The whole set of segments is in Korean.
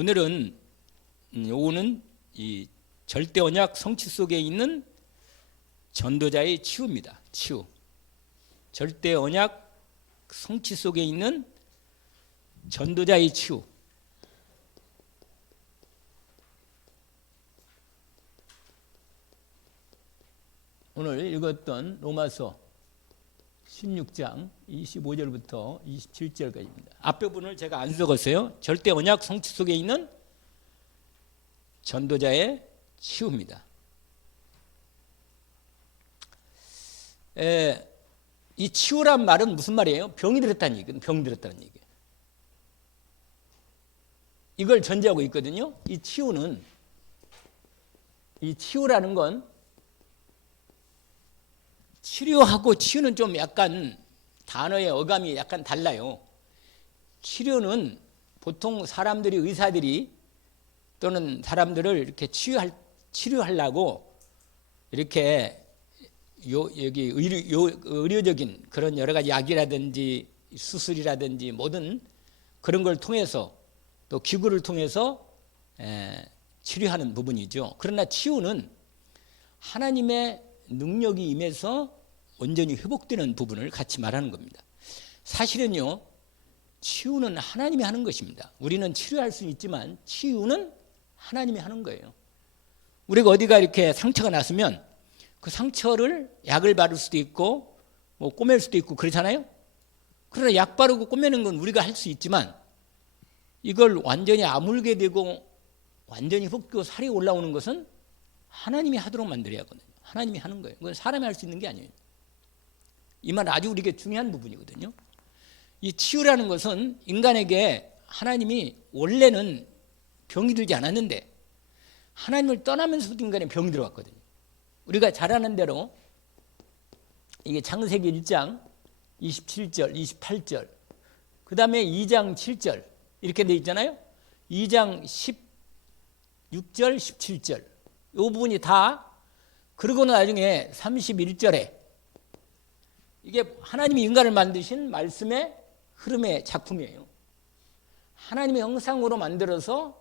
오늘은 요거는 이 절대 언약 성취 속에 있는 전도자의 치유입니다. 치유. 절대 언약 성취 속에 있는 전도자의 치유. 오늘 읽었던 로마서 16장 25절부터 27절까지입니다. 앞에 부분을 제가 안 적었어요. 절대 언약 성취 속에 있는 전도자의 치유입니다. 이 치유란 말은 무슨 말이에요? 병이 들었다는 얘기예요. 병이 들었다는 얘기예요. 이걸 전제하고 있거든요. 이 치유라는 건 치료하고 치유는 좀 약간 단어의 어감이 약간 달라요. 치료는 보통 사람들이 의사들이 또는 사람들을 이렇게 치료하려고 이렇게 여기 의료적인 그런 여러 가지 약이라든지 수술이라든지 모든 그런 걸 통해서 또 기구를 통해서 치료하는 부분이죠. 그러나 치유는 하나님의 능력이 임해서 온전히 회복되는 부분을 같이 말하는 겁니다. 사실은요, 치유는 하나님이 하는 것입니다. 우리는 치료할 수 있지만 치유는 하나님이 하는 거예요. 우리가 어디가 이렇게 상처가 났으면 그 상처를 약을 바를 수도 있고 뭐 꼬맬 수도 있고 그렇잖아요. 그러나 약 바르고 꼬매는 건 우리가 할 수 있지만 이걸 완전히 아물게 되고 완전히 회복되고 살이 올라오는 것은 하나님이 하도록 만들어야 하거든요. 하나님이 하는 거예요. 그건 사람이 할 수 있는 게 아니에요. 이 말은 아주 우리에게 중요한 부분이거든요. 이 치유라는 것은 인간에게 하나님이 원래는 병이 들지 않았는데 하나님을 떠나면서부터 인간에 병이 들어왔거든요. 우리가 잘 아는 대로 이게 창세기 1장 27절, 28절, 그 다음에 2장 7절 이렇게 돼 있잖아요. 2장 16절, 17절 이 부분이 다 그러고 나중에 31절에 이게 하나님이 인간을 만드신 말씀의 흐름의 작품이에요. 하나님의 형상으로 만들어서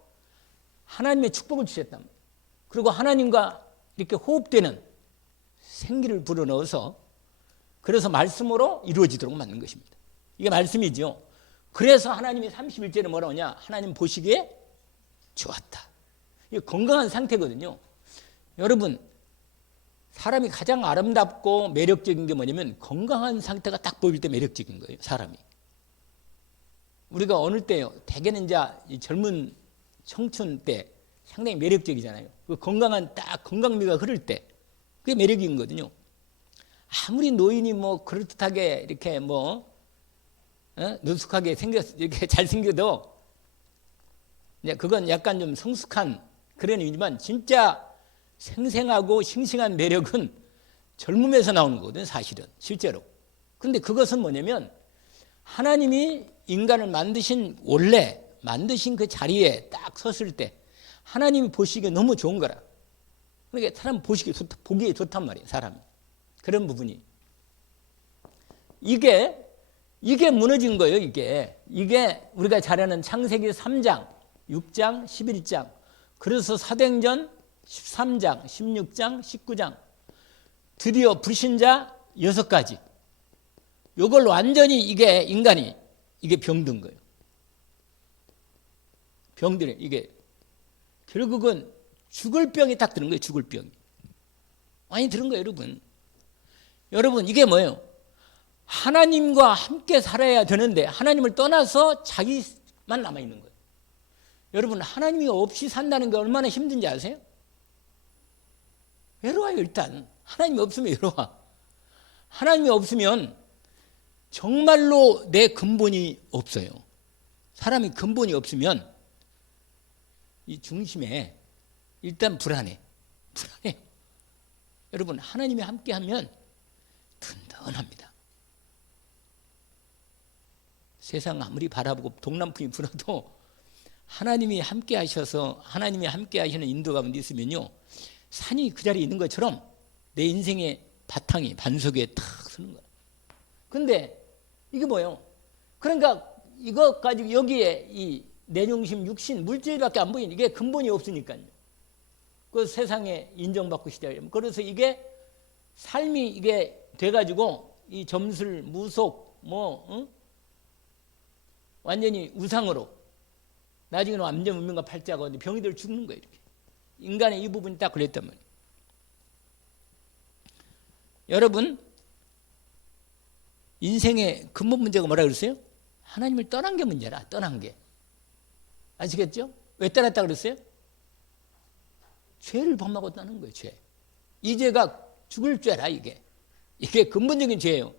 하나님의 축복을 주셨단 말이에요. 그리고 하나님과 이렇게 호흡되는 생기를 불어넣어서 그래서 말씀으로 이루어지도록 만든 것입니다. 이게 말씀이죠. 그래서 하나님이 31절에 뭐라고 하냐? 하나님 보시기에 좋았다. 이게 건강한 상태거든요. 여러분, 사람이 가장 아름답고 매력적인 게 뭐냐면 건강한 상태가 딱 보일 때 매력적인 거예요. 사람이. 우리가 어느 때요? 대개는 이제 이 젊은 청춘 때 상당히 매력적이잖아요. 그 건강한 딱 건강미가 흐를 때 그게 매력인 거거든요. 아무리 노인이 뭐 그럴듯하게 이렇게 뭐 노숙하게 이렇게 잘생겨도 이제 그건 약간 좀 성숙한 그런 의미지만 진짜 생생하고 싱싱한 매력은 젊음에서 나오는 거거든요. 사실은 실제로. 근데 그것은 뭐냐면 하나님이 인간을 원래 만드신 그 자리에 딱 섰을 때 하나님이 보시기에 너무 좋은 거라. 그러니까 사람 보기에 좋단 말이에요. 사람이. 그런 부분이. 이게 무너진 거예요. 이게 우리가 잘 아는 창세기 3장, 6장, 11장. 그래서 사도행전 13장, 16장, 19장. 드디어 불신자 6가지. 이걸 완전히 인간이 병든 거예요. 병들어요. 이게 결국은 죽을 병이 딱 드는 거예요. 죽을 병이. 많이 들은 거예요, 여러분. 여러분, 이게 뭐예요? 하나님과 함께 살아야 되는데 하나님을 떠나서 자기만 남아있는 거예요. 여러분, 하나님이 없이 산다는 게 얼마나 힘든지 아세요? 외로워요. 일단 하나님이 없으면 외로워. 하나님이 없으면 정말로 내 근본이 없어요. 사람이 근본이 없으면 이 중심에 일단 불안해요. 여러분, 하나님이 함께하면 든든합니다. 세상 아무리 바라보고 동남풍이 불어도 하나님이 함께 하셔서 하나님이 함께 하시는 인도 가운데 있으면요, 산이 그 자리에 있는 것처럼 내 인생의 바탕이 반석 위에 탁 서는 거야. 근데 이게 뭐예요? 그러니까 이것 가지고 여기에 내 중심, 육신, 물질밖에 안 보이는 이게 근본이 없으니까요. 그 세상에 인정받고 시작해요. 그래서 이게 삶이 이게 돼가지고 이 점술, 무속, 완전히 우상으로 나중에는 완전 운명과 팔자가 병이들 죽는 거예요. 이렇게. 인간의 이 부분이 딱 그랬단 말이에요. 여러분, 인생의 근본 문제가 뭐라 그랬어요? 하나님을 떠난 게 문제라. 떠난 게. 아시겠죠? 왜 떠났다 그랬어요? 죄를 범하고 떠난 거예요. 죄. 이 죄가 죽을 죄라. 이게 근본적인 죄예요.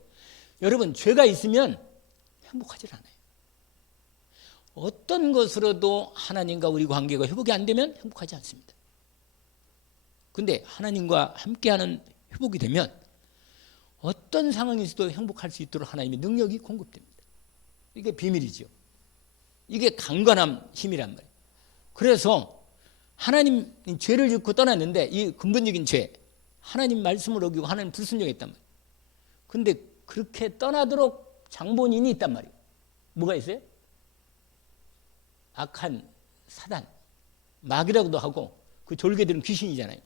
여러분, 죄가 있으면 행복하지 않아요. 어떤 것으로도 하나님과 우리 관계가 회복이 안 되면 행복하지 않습니다. 근데 하나님과 함께하는 회복이 되면 어떤 상황에서도 행복할 수 있도록 하나님의 능력이 공급됩니다. 이게 비밀이죠. 이게 강건함 힘이란 말이에요. 그래서 하나님 죄를 짓고 떠났는데 이 근본적인 죄, 하나님 말씀을 어기고 하나님 불순종했단 말이에요. 근데 그렇게 떠나도록 장본인이 있단 말이에요. 뭐가 있어요? 악한 사단, 마귀라고도 하고 그 졸개들은 귀신이잖아요.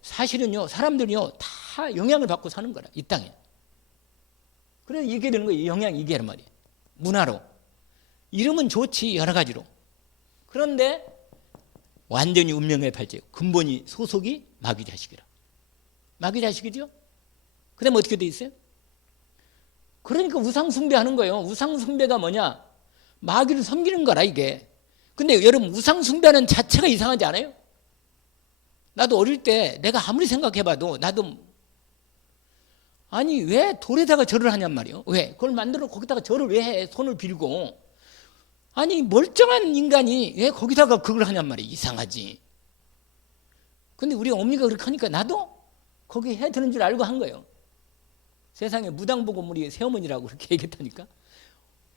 사실은요, 사람들이요 다 영향을 받고 사는 거라, 이 땅에. 그래서 이게 되는 거예요. 영향 이게란 말이에요. 문화로. 이름은 좋지, 여러 가지로. 그런데 완전히 운명의 발제, 근본이 소속이 마귀 자식이라. 마귀 자식이죠? 그 다음에 어떻게 돼 있어요? 그러니까 우상숭배하는 거예요. 우상숭배가 뭐냐? 마귀를 섬기는 거라, 이게. 근데 여러분, 우상숭배하는 자체가 이상하지 않아요? 나도 어릴 때 내가 아무리 생각해봐도 나도 아니 왜 돌에다가 절을 하냔 말이에요. 왜? 그걸 만들어 거기다가 절을 왜 해? 손을 빌고. 아니 멀쩡한 인간이 왜 거기다가 그걸 하냔 말이에요. 이상하지. 근데 우리 어머니가 그렇게 하니까 나도 거기 해 드는 줄 알고 한 거예요. 세상에 무당 보고 우리 새어머니라고 그렇게 얘기했다니까.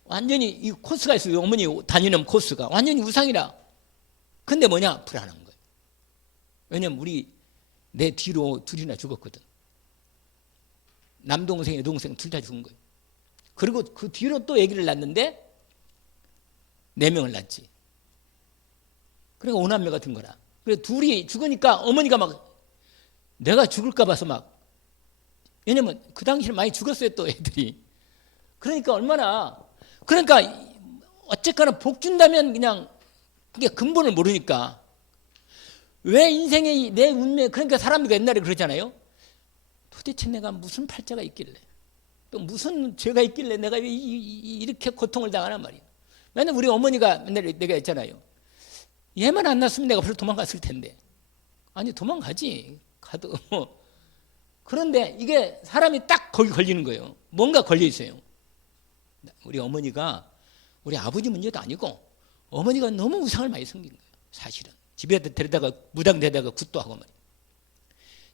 완전히 이 코스가 있어요. 어머니 다니는 코스가 완전히 우상이라. 근데 뭐냐? 불안한 거예요. 왜냐면 내 뒤로 둘이나 죽었거든. 남동생, 여동생 둘 다 죽은 거예요. 그리고 그 뒤로 또 아기를 낳았는데 4명을 낳았지. 그러니까 오남매 같은 거라. 그래서 둘이 죽으니까 어머니가 막 내가 죽을까 봐서 막, 왜냐면 그 당시에 많이 죽었어요, 또 애들이. 그러니까 그러니까 어쨌거나 복 준다면 그냥 그게 근본을 모르니까. 왜 인생의 내 운명, 그러니까 사람들이 옛날에 그러잖아요. 도대체 내가 무슨 팔자가 있길래, 또 무슨 죄가 있길래 내가 이렇게 고통을 당하란 말이에요. 맨날 우리 어머니가 맨날 내가 했잖아요. 얘만 안 낳았으면 내가 벌써 도망갔을 텐데. 아니 도망가지. 가도. 그런데 이게 사람이 딱 거기 걸리는 거예요. 뭔가 걸려 있어요. 우리 어머니가 우리 아버지 문제도 아니고 어머니가 너무 우상을 많이 섬긴 거예요. 사실은. 집에 데려다가 무당 데려다가 굿도 하고 말이에요.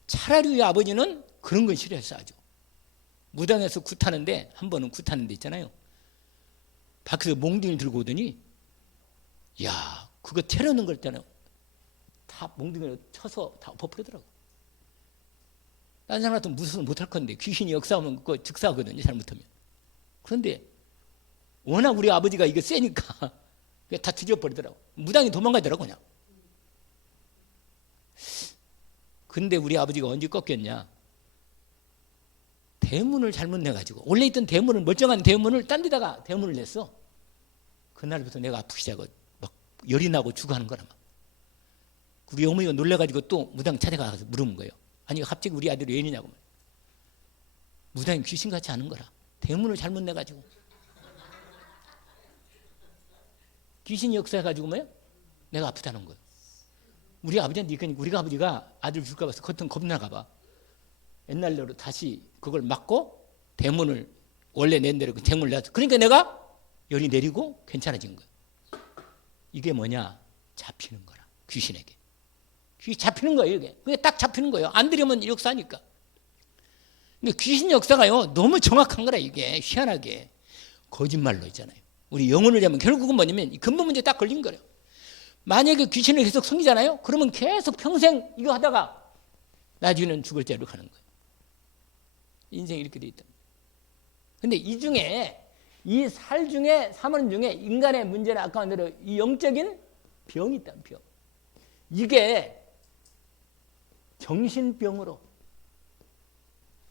차라리 우리 아버지는 그런 건 싫어했어 아주. 무당에서 굿하는데 한 번은 굿하는 데 있잖아요. 밖에서 몽둥이를 들고 오더니 야 그거 테러는 걸 때는 다 몽둥이로 쳐서 다 엎어버리더라고. 다른 사람 같으면 무서워서 못할 건데 귀신이 역사하면 그거 즉사하거든요. 잘못하면. 그런데 워낙 우리 아버지가 이게 세니까 다 뒤져버리더라고. 무당이 도망가더라고 그냥. 근데 우리 아버지가 언제 꺾였냐? 대문을 잘못 내가지고 원래 있던 대문을 멀쩡한 대문을 딴 데다가 대문을 냈어. 그날부터 내가 아프기 시작하고 막 열이 나고 죽어하는 거라 막. 우리 어머니가 놀래가지고 또 무당 찾아가서 물어본 거예요. 아니 갑자기 우리 아들이 왜 이러냐고. 무당이 귀신같이 하는 거라. 대문을 잘못 내가지고. 귀신이 역사해가지고 뭐예요? 내가 아프다는 거예요. 우리 아버지한테 그러니까 우리 아버지가 아들 줄까 봐서 겉은 겁나가 봐. 옛날대로 다시 그걸 막고 대문을 원래 낸 대로 그 대문을 냈어. 그러니까 내가 열이 내리고 괜찮아진 거예요. 이게 뭐냐? 잡히는 거라. 귀신에게. 귀신 잡히는 거예요. 이게. 그게 딱 잡히는 거예요. 안 들으면 역사하니까. 근데 귀신 역사가요 너무 정확한 거라. 이게 희한하게 거짓말로 있잖아요. 우리 영혼을 잡으면 결국은 뭐냐면 근본 문제 딱 걸린 거예요. 만약에 귀신을 계속 섬기잖아요. 그러면 계속 평생 이거 하다가 나중에는 죽을 자로 가는 거예요. 인생이 이렇게 돼 있다. 근데 이 중에 이 살 중에, 사물 중에 인간의 문제는 아까 한 대로 이 영적인 병이 있다, 병. 이게 정신병으로,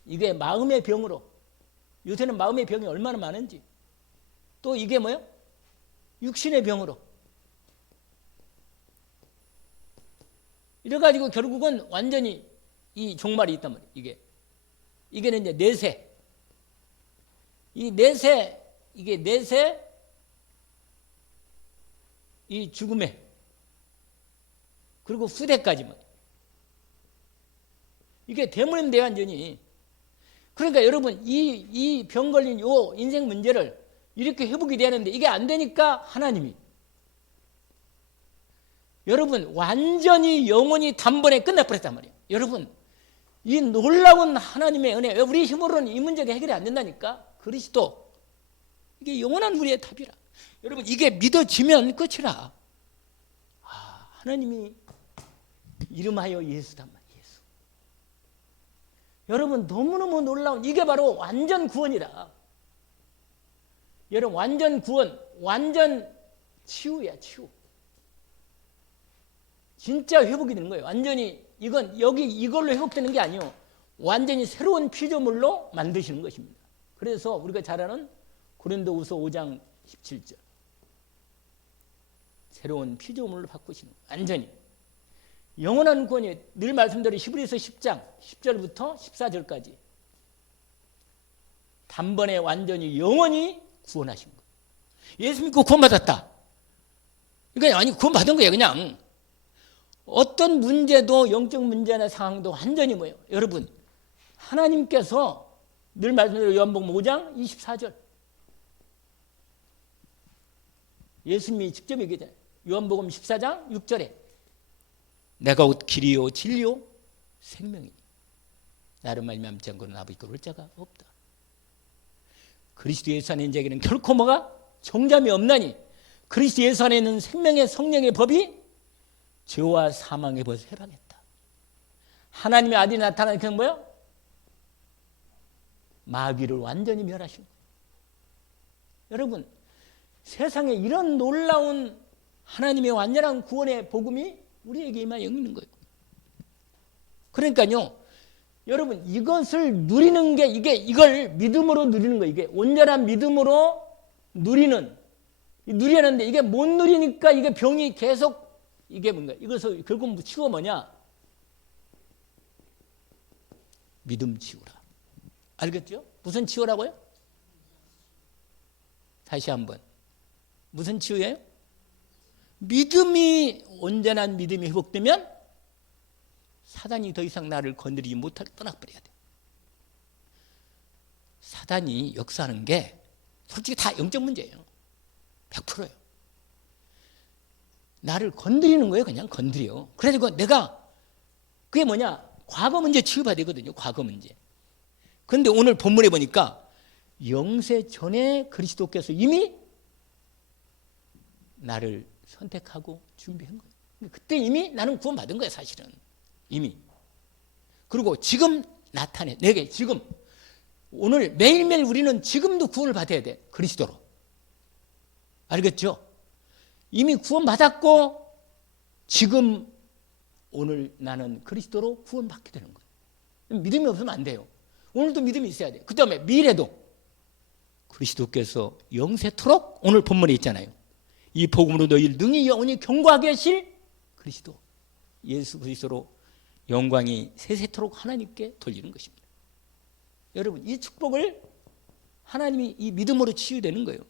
이게 마음의 병으로, 요새는 마음의 병이 얼마나 많은지, 또 이게 뭐예요? 육신의 병으로. 이래가지고 결국은 완전히 이 종말이 있단 말이에요. 이게 이제 내세. 이 내세, 이게 내세, 이 죽음에, 그리고 후대까지 뭐. 이게 대문인데 완전히. 그러니까 여러분 이 병 걸린 요 인생 문제를 이렇게 회복이 되는데 이게 안 되니까 하나님이 여러분 완전히 영원히 단번에 끝내버렸단 말이에요. 여러분 이 놀라운 하나님의 은혜, 우리 힘으로는 이 문제가 해결이 안 된다니까. 그리스도, 이게 영원한 우리의 답이라. 여러분 이게 믿어지면 끝이라. 하나님이 이름하여 예수단 말이에요. 예수. 여러분 너무너무 놀라운, 이게 바로 완전 구원이라. 여러분 완전 구원, 완전 치유야, 치유. 진짜 회복이 되는 거예요. 완전히 이건 여기 이걸로 회복되는 게 아니요, 완전히 새로운 피조물로 만드시는 것입니다. 그래서 우리가 잘 아는 고린도후서 5장 17절, 새로운 피조물로 바꾸시는 거예요. 완전히 영원한 구원이, 늘 말씀드린 히브리서 10장 10절부터 14절까지 단번에 완전히 영원히 구원하신 거예요. 예수 믿고 구원받았다. 그러니까 아니 구원받은 거예요. 그냥 어떤 문제도, 영적 문제나 상황도 완전히 뭐예요? 여러분 하나님께서 늘 말씀드린 요한복음 5장 24절, 예수님이 직접 얘기했잖아요. 요한복음 14장 6절에 내가 곧 길이요 진리요 생명이니 나를 말미암지 않고는 아버지께 올 자가 없다. 그리스도 예수 안에 있는 자에게는 결코 뭐가 정잠이 없나니 그리스도 예수 안에 있는 생명의 성령의 법이 죄와 사망의 법을 해방했다. 하나님의 아들이 나타나는 그 뭐예요? 마귀를 완전히 멸하신 거예요. 여러분 세상에 이런 놀라운 하나님의 완전한 구원의 복음이 우리에게 임하여 있는 거예요. 그러니까요 여러분 이것을 누리는 게, 이걸 믿음으로 누리는 거예요. 이게 온전한 믿음으로 누리는, 누리는데 이게 못 누리니까 이게 병이 계속, 이게 뭔가, 이것을 결국 치유가 뭐냐? 믿음 치유라. 알겠죠? 무슨 치유라고요? 다시 한번. 무슨 치유예요? 믿음이, 온전한 믿음이 회복되면 사단이 더 이상 나를 건드리지 못하게 떠나버려야 돼. 사단이 역사하는 게 솔직히 다 영적 문제예요. 100%예요. 나를 건드리는 거예요. 그냥 건드려. 그래서 내가, 그게 뭐냐? 과거 문제 치유받아야 되거든요. 과거 문제. 그런데 오늘 본문에 보니까 영세 전에 그리스도께서 이미 나를 선택하고 준비한 거예요. 그때 이미 나는 구원받은 거예요. 사실은 이미. 그리고 지금 나타내, 내게 지금 오늘 매일매일 우리는 지금도 구원을 받아야 돼. 그리스도로. 알겠죠? 이미 구원받았고 지금 오늘 나는 그리스도로 구원받게 되는 거예요. 믿음이 없으면 안 돼요. 오늘도 믿음이 있어야 돼요. 그 다음에 미래도 그리스도께서 영세토록, 오늘 본문에 있잖아요. 이 복음으로 너희를 능히 영원히 경고하게 하실 그리스도 예수 그리스도로 영광이 세세토록 하나님께 돌리는 것입니다. 여러분 이 축복을 하나님이 이 믿음으로 치유되는 거예요.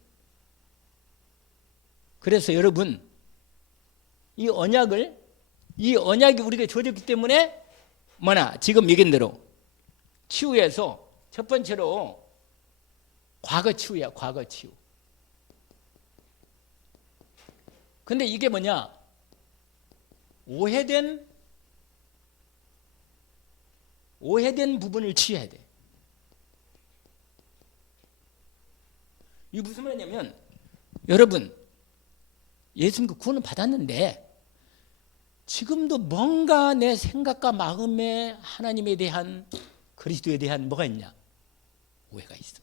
그래서 여러분 이 언약이 우리에게 주어졌기 때문에 뭐나 지금 얘기한 대로 치유해서 첫 번째로 과거 치유야. 과거 치유. 근데 이게 뭐냐? 오해된 부분을 치유해야 돼. 이게 무슨 말이냐면 여러분 예수 믿고 구원을 받았는데 지금도 뭔가 내 생각과 마음에 하나님에 대한, 그리스도에 대한 뭐가 있냐? 오해가 있어.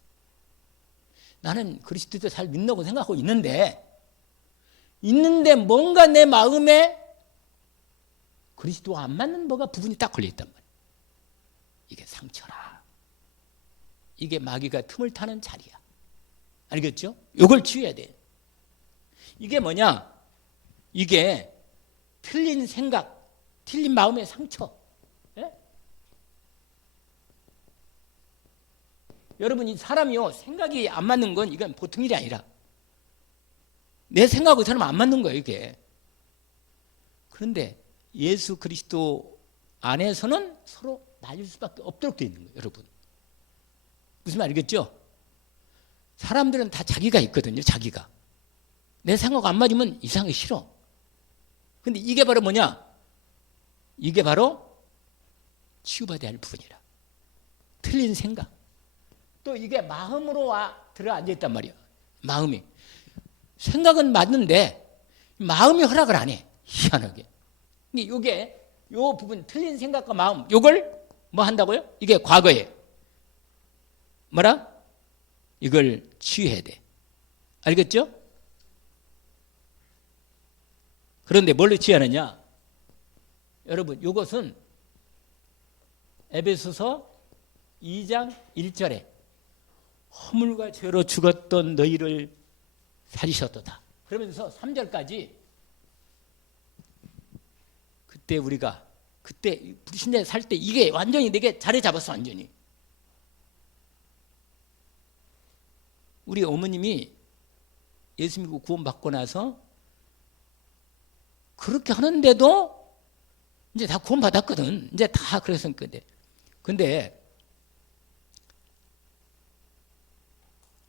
나는 그리스도도 잘 믿는다고 생각하고 있는데 뭔가 내 마음에 그리스도와 안 맞는 뭐가 부분이 딱 걸려있단 말이에요. 이게 상처라. 이게 마귀가 틈을 타는 자리야. 알겠죠? 이걸 치유해야 돼. 이게 뭐냐? 이게 틀린 생각, 틀린 마음의 상처. 예? 여러분, 이 사람이요, 생각이 안 맞는 건 이건 보통 일이 아니라 내 생각하고 저는 안 맞는 거예요, 이게. 그런데 예수 그리스도 안에서는 서로 나뉠 수밖에 없도록 되어 있는 거예요, 여러분. 무슨 말이겠죠? 사람들은 다 자기가 있거든요, 자기가. 내 생각 안 맞으면 이상하기 싫어. 근데 이게 바로 뭐냐? 이게 바로 치유받아야 할 부분이라. 틀린 생각. 또 이게 마음으로 들어 앉아있단 말이야. 마음이. 생각은 맞는데 마음이 허락을 안 해. 희한하게. 이게 요 부분 틀린 생각과 마음 요걸 뭐 한다고요? 이게 과거에 뭐라? 이걸 치유해야 돼. 알겠죠? 그런데 뭘로 치유하느냐? 여러분, 이것은 에베소서 2장 1절에 허물과 죄로 죽었던 너희를 살리셨도다. 그러면서 3절까지 그때 우리가 그때 신자에 살 때 이게 완전히 내게 자리 잡았어. 완전히. 우리 어머님이 예수 믿고 구원받고 나서 그렇게 하는데도 이제 다 구원받았거든. 이제 다 그래서 근데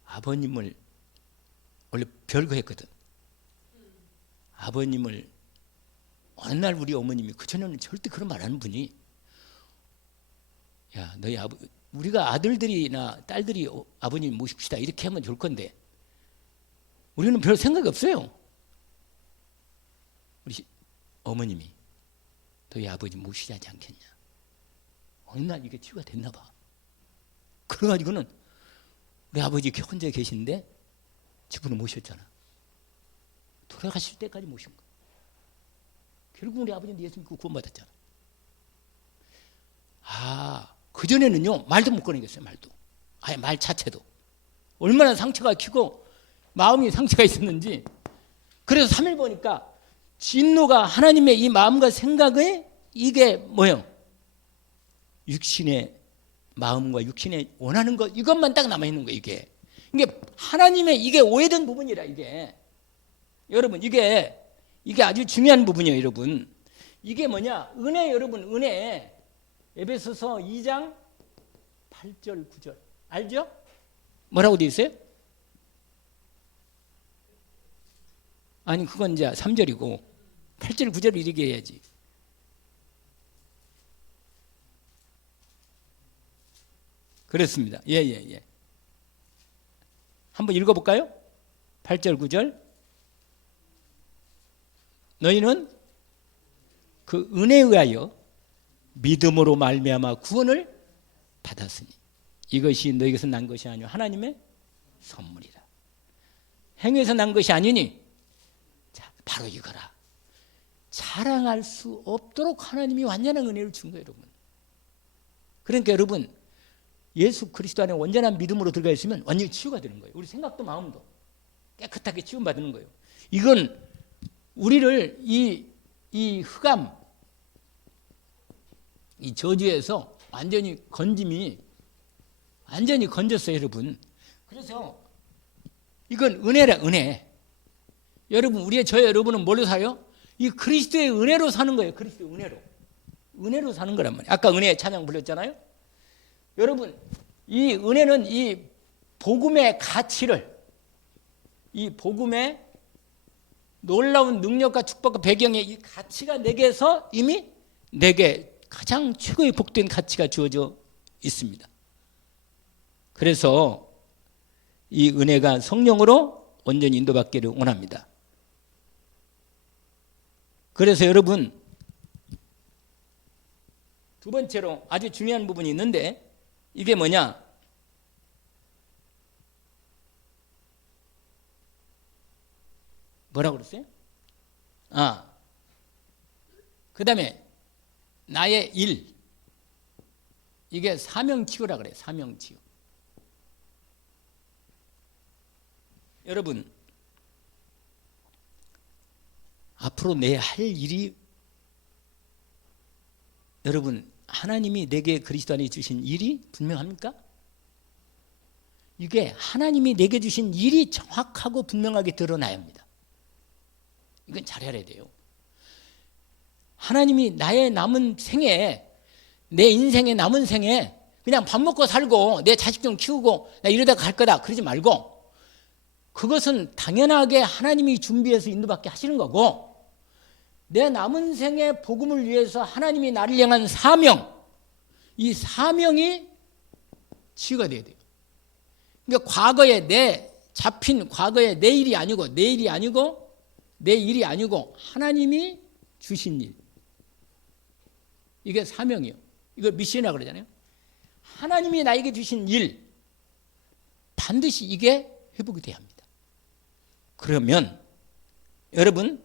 아버님을 원래 별거 했거든. 아버님을 어느 날 우리 어머님이 그전에는 절대 그런 말 하는 분이 야 너희 우리가 아들들이나 딸들이 아버님 모십시다 이렇게 하면 좋을 건데 우리는 별 생각이 없어요. 우리 어머님이 너희 아버지 모시지 않겠냐. 어느 날 이게 치유가 됐나 봐. 그래가지고는 우리 아버지 혼자 계신데 집으로 모셨잖아. 돌아가실 때까지 모신 거야. 결국 우리 아버지는 예수 믿고 구원받았잖아. 그전에는요, 말도 못 꺼내겠어요, 말도. 아예 말 자체도. 얼마나 상처가 크고 마음이 상처가 있었는지. 그래서 3일 보니까 진노가 하나님의 이 마음과 생각에 이게 뭐예요? 육신의 마음과 육신의 원하는 것, 이것만 딱 남아있는 거예요, 이게. 이게 하나님의 이게 오해된 부분이라, 이게. 여러분, 이게 아주 중요한 부분이에요, 여러분. 이게 뭐냐? 은혜, 여러분, 은혜. 에베소서 2장 8절, 9절. 알죠? 뭐라고 되어 있어요? 아니, 그건 이제 3절이고, 8절, 9절 이렇게 해야지. 그렇습니다. 예. 한번 읽어볼까요? 8절, 9절. 너희는 그 은혜에 의하여 믿음으로 말미암아 구원을 받았으니 이것이 너희에게서 난 것이 아니요 하나님의 선물이라. 행위에서 난 것이 아니니 자, 바로 이거라. 자랑할 수 없도록 하나님이 완전한 은혜를 준 거예요, 여러분. 그러니까 여러분 예수 그리스도 안에 온전한 믿음으로 들어가 있으면 완전히 치유가 되는 거예요. 우리 생각도 마음도 깨끗하게 치유받는 거예요. 이건 우리를 이 흑암, 이 저주에서 완전히 건짐이 완전히 건졌어요, 여러분. 그래서 이건 은혜라, 은혜. 여러분, 저 여러분은 뭘로 사요? 이 그리스도의 은혜로 사는 거예요. 그리스도의 은혜로. 은혜로 사는 거란 말이에요. 아까 은혜 찬양 불렀잖아요. 여러분, 이 은혜는 이 복음의 가치를, 이 복음의 놀라운 능력과 축복과 배경의 이 가치가 내게서 이미 내게 가장 최고의 복된 가치가 주어져 있습니다. 그래서 이 은혜가 성령으로 온전히 인도받기를 원합니다. 그래서 여러분 두 번째로 아주 중요한 부분이 있는데 이게 뭐냐? 뭐라고 그랬어요? 그 다음에 나의 일, 이게 사명치유라 그래요. 사명치유. 여러분, 앞으로 내 할 일이, 여러분, 하나님이 내게 그리스도 안에 주신 일이 분명합니까? 이게 하나님이 내게 주신 일이 정확하고 분명하게 드러나야 합니다. 이건 잘 알아야 돼요. 하나님이 나의 남은 생에, 내 인생의 남은 생에 그냥 밥 먹고 살고 내 자식 좀 키우고 나 이러다가 갈 거다 그러지 말고, 그것은 당연하게 하나님이 준비해서 인도받게 하시는 거고, 내 남은 생의 복음을 위해서 하나님이 나를 향한 사명, 이 사명이 치유가 돼야 돼요. 그러니까 과거에 내 잡힌 과거에 내 일이 아니고 내 일이 아니고 하나님이 주신 일, 이게 사명이에요. 이걸 미션이라고 그러잖아요. 하나님이 나에게 주신 일, 반드시 이게 회복이 돼야 합니다. 그러면 여러분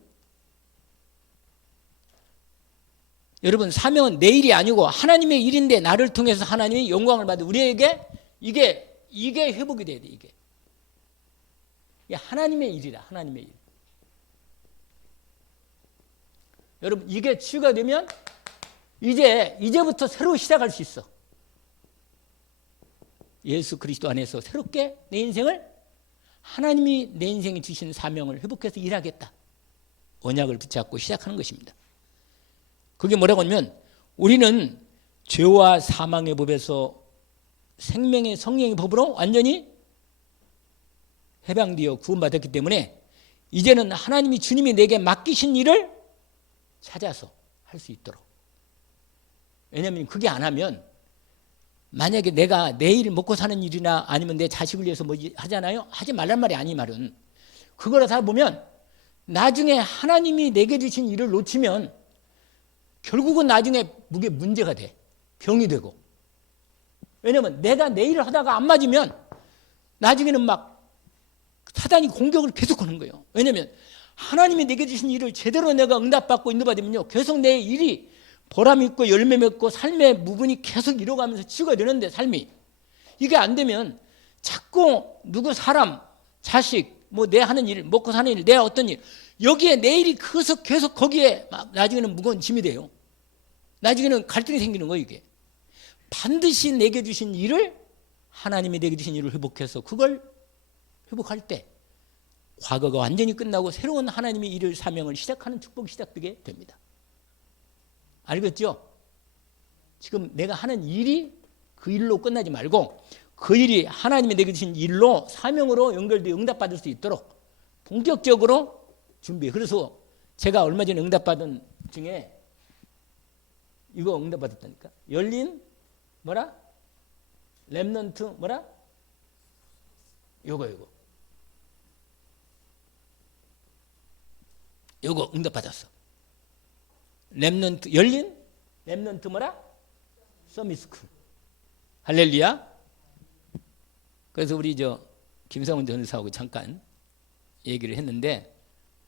사명은 내 일이 아니고 하나님의 일인데, 나를 통해서 하나님이 영광을 받은 우리에게 이게 회복이 돼야 돼. 이게 하나님의 일이다. 하나님의 일. 여러분, 이게 치유가 되면 이제부터 새로 시작할 수 있어. 예수 그리스도 안에서 새롭게 내 인생을, 하나님이 내 인생에 주신 사명을 회복해서 일하겠다, 언약을 붙잡고 시작하는 것입니다. 그게 뭐라고 하면, 우리는 죄와 사망의 법에서 생명의 성령의 법으로 완전히 해방되어 구원받았기 때문에 이제는 하나님이, 주님이 내게 맡기신 일을 찾아서 할 수 있도록. 왜냐하면 그게 안 하면, 만약에 내가 내일 먹고 사는 일이나 아니면 내 자식을 위해서 뭐 하잖아요. 하지 말란 말이 아니, 말은. 그걸 다 보면 나중에 하나님이 내게 주신 일을 놓치면 결국은 나중에 그게 문제가 돼. 병이 되고. 왜냐하면 내가 내 일을 하다가 안 맞으면 나중에는 막 사단이 공격을 계속하는 거예요. 왜냐하면 하나님이 내게 주신 일을 제대로 내가 응답받고 인도받으면요, 계속 내 일이 보람 있고 열매 맺고 삶의 부분이 계속 이뤄가면서 치유가 되는데, 삶이 이게 안 되면 자꾸 누구 사람, 자식, 뭐 내 하는 일, 먹고 사는 일, 내 어떤 일, 여기에 내 일이 계속 거기에 막 나중에는 무거운 짐이 돼요. 나중에는 갈등이 생기는 거예요. 이게 반드시 내게 주신 일을, 하나님이 내게 주신 일을 회복해서 그걸 회복할 때 과거가 완전히 끝나고 새로운 하나님의 일을, 사명을 시작하는 축복이 시작되게 됩니다. 알겠죠? 지금 내가 하는 일이 그 일로 끝나지 말고, 그 일이 하나님이 내게 주신 일로, 사명으로 연결되어 응답받을 수 있도록 본격적으로 준비해. 그래서 제가 얼마 전에 응답받은 중에 이거 응답받았다니까. 열린 뭐라? 렘넌트 뭐라? 요거 응답받았어. 렘넌트, 열린 렘넌트 뭐라? 서밋스쿨. 할렐루야. 그래서 우리 김성훈 전사하고 잠깐 얘기를 했는데,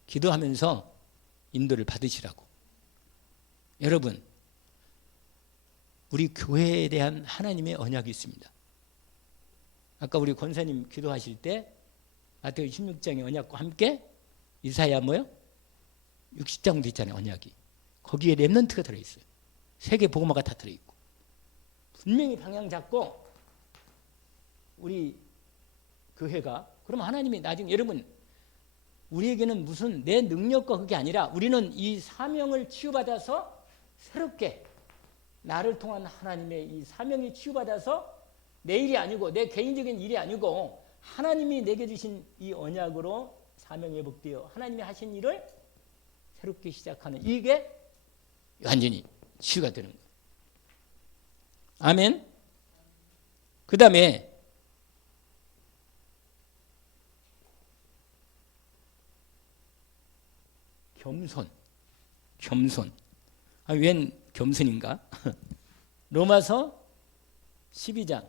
기도하면서 인도를 받으시라고. 여러분, 우리 교회에 대한 하나님의 언약이 있습니다. 아까 우리 권사님 기도하실 때 마태복음 16장의 언약과 함께 이사야 60장도 있잖아요. 언약이. 거기에 렘넌트가 들어있어요. 세계 복음화가 다 들어있고. 분명히 방향 잡고 우리 교회가, 그럼 하나님이 나중에, 여러분, 우리에게는 무슨 내 능력과 그게 아니라, 우리는 이 사명을 치유받아서 새롭게 나를 통한 하나님의 이 사명이 치유받아서 내 일이 아니고, 내 개인적인 일이 아니고, 하나님이 내게 주신 이 언약으로 사명이 회복되어 하나님이 하신 일을 새롭게 시작하는, 이게 완전히 치유가 되는 거예요. 아멘. 그 다음에 겸손. 웬 겸손인가? 로마서 12장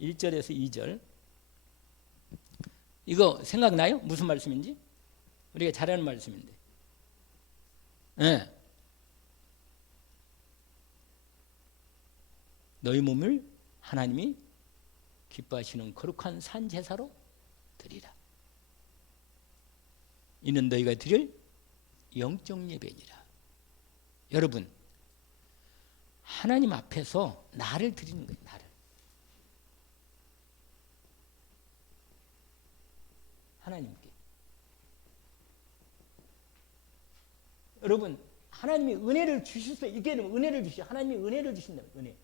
1절에서 2절. 이거 생각나요? 무슨 말씀인지? 우리가 잘 아는 말씀인데. 네. 너희 몸을 하나님이 기뻐하시는 거룩한 산 제사로 드리라. 이는 너희가 드릴 영적 예배니라. 여러분, 하나님 앞에서 나를 드리는 거예요. 나를. 하나님께. 여러분, 하나님이 은혜를 주실 수, 이게 은혜를 주시. 하나님이 은혜를 주신다. 은혜.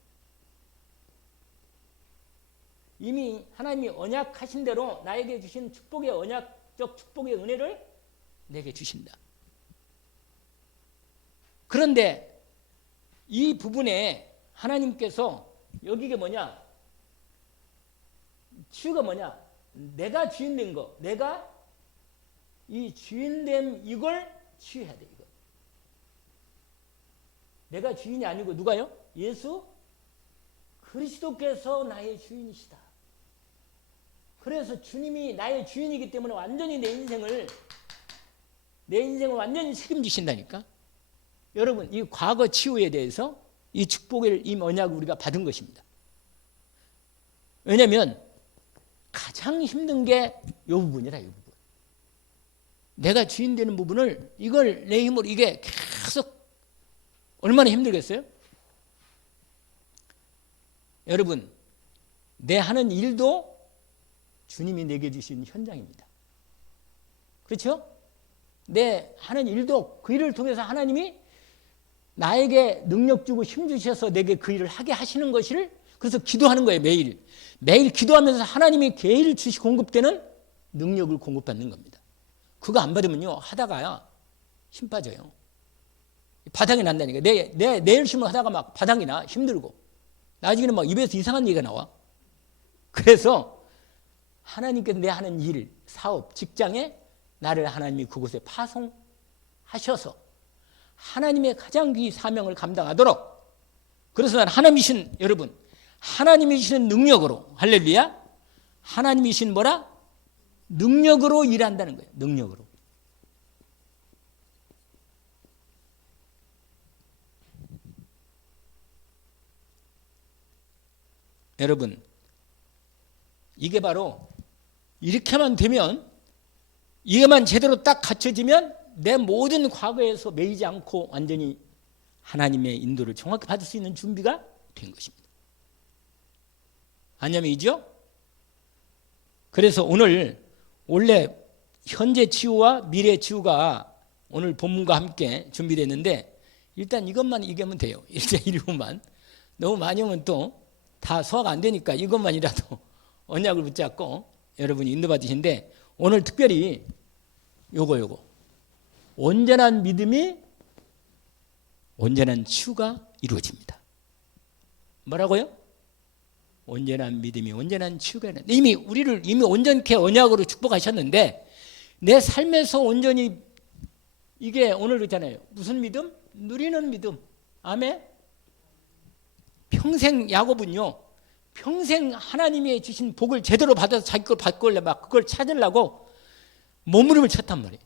이미 하나님이 언약하신 대로 나에게 주신 축복의 언약적 축복의 은혜를 내게 주신다. 그런데 이 부분에 하나님께서 여기가 뭐냐? 치유가 뭐냐? 내가 주인된 거, 내가 이 주인됨 이걸 치유해야 돼. 이거. 내가 주인이 아니고 누가요? 예수 그리스도께서 나의 주인이시다. 그래서 주님이 나의 주인이기 때문에 완전히 내 인생을 완전히 책임지신다니까. 여러분, 이 과거 치유에 대해서 이 축복을 이 언약을 우리가 받은 것입니다. 왜냐하면 가장 힘든 게 이 부분이라. 이 부분. 내가 주인 되는 부분을 이걸 내 힘으로 이게 계속 얼마나 힘들겠어요? 여러분, 내 하는 일도 주님이 내게 주신 현장입니다. 그렇죠? 내 하는 일도 그 일을 통해서 하나님이 나에게 능력 주고 힘 주셔서 내게 그 일을 하게 하시는 것을, 그래서 기도하는 거예요. 매일 기도하면서 하나님이 매일 공급되는 능력을 공급받는 겁니다. 그거 안 받으면요 하다가야 힘 빠져요. 바닥이 난다니까. 내 열심을 하다가 막 바닥이 나. 힘들고 나중에는 막 입에서 이상한 얘기가 나와. 그래서 하나님께서 내 하는 일, 사업, 직장에 나를 하나님이 그곳에 파송하셔서 하나님의 가장 귀 사명을 감당하도록, 그래서 난 하나님이신, 여러분, 하나님이 주시는 능력으로, 할렐루야, 하나님이 주신 뭐라? 능력으로 일한다는 거예요. 능력으로. 여러분, 이게 바로 이렇게만 되면, 이게만 제대로 딱 갖춰지면 내 모든 과거에서 매이지 않고 완전히 하나님의 인도를 정확히 받을 수 있는 준비가 된 것입니다. 아냐면이죠? 그래서 오늘 원래 현재 치유와 미래 치유가 오늘 본문과 함께 준비됐는데, 일단 이것만 얘기하면 돼요. 일단 이 부분만. 너무 많이 오면 또 다 소화가 안 되니까 이것만이라도 언약을 붙잡고 여러분이 인도받으신데, 오늘 특별히 요거 온전한 믿음이 온전한 치유가 이루어집니다. 뭐라고요? 온전한 믿음이 온전한 치유가 이루어집니다. 이미 우리를 온전케 언약으로 축복하셨는데, 내 삶에서 온전히, 이게 오늘 그렇잖아요. 무슨 믿음? 누리는 믿음. 아멘. 평생 야곱은요, 평생 하나님이 주신 복을 제대로 받아서 자기 걸 받고 막 그걸 찾으려고 몸부림을 쳤단 말이에요.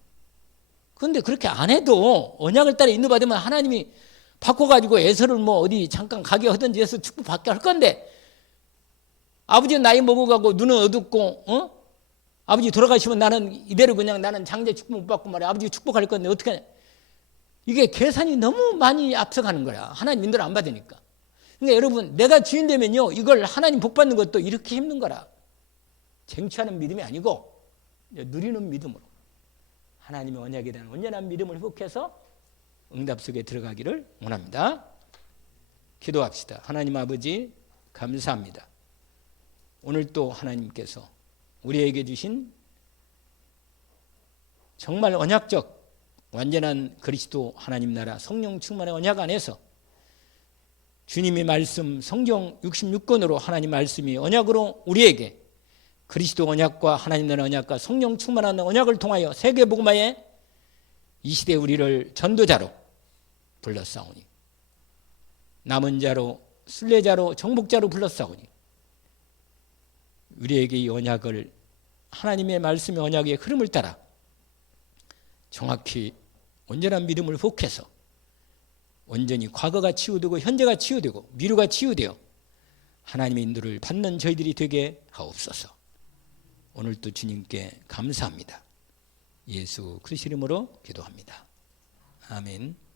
그런데 그렇게 안 해도 언약을 따라 인도받으면 하나님이 바꿔가지고 에서를 뭐 어디 잠깐 가게 하든지 해서 축복받게 할 건데, 아버지는 나이 먹어가고 눈은 어둡고, 아버지 돌아가시면 나는 이대로 그냥 나는 장제 축복 못 받고 말이야. 아버지 축복할 건데 어떻게 하냐. 이게 계산이 너무 많이 앞서가는 거야. 하나님 인도를 안 받으니까. 그러니까 여러분, 내가 주인 되면요, 이걸 하나님 복 받는 것도 이렇게 힘든 거라. 쟁취하는 믿음이 아니고 누리는 믿음으로 하나님의 언약에 대한 온전한 믿음을 회복해서 응답 속에 들어가기를 원합니다. 기도합시다. 하나님 아버지, 감사합니다. 오늘 또 하나님께서 우리에게 주신 정말 언약적 완전한 그리스도 하나님 나라 성령 충만의 언약 안에서 주님의 말씀 성경 66권으로 하나님 말씀이 언약으로 우리에게 그리스도 언약과 하나님 나라 언약과 성령 충만한 언약을 통하여 세계복음화에 이 시대 우리를 전도자로 불렀사오니, 남은 자로 순례자로 정복자로 불렀사오니, 우리에게 이 언약을, 하나님의 말씀의 언약의 흐름을 따라 정확히 온전한 믿음을 복해서 온전히 과거가 치유되고 현재가 치유되고 미래가 치유되어 하나님의 인도를 받는 저희들이 되게 하옵소서. 오늘도 주님께 감사합니다. 예수 그리스도 이름으로 기도합니다. 아멘.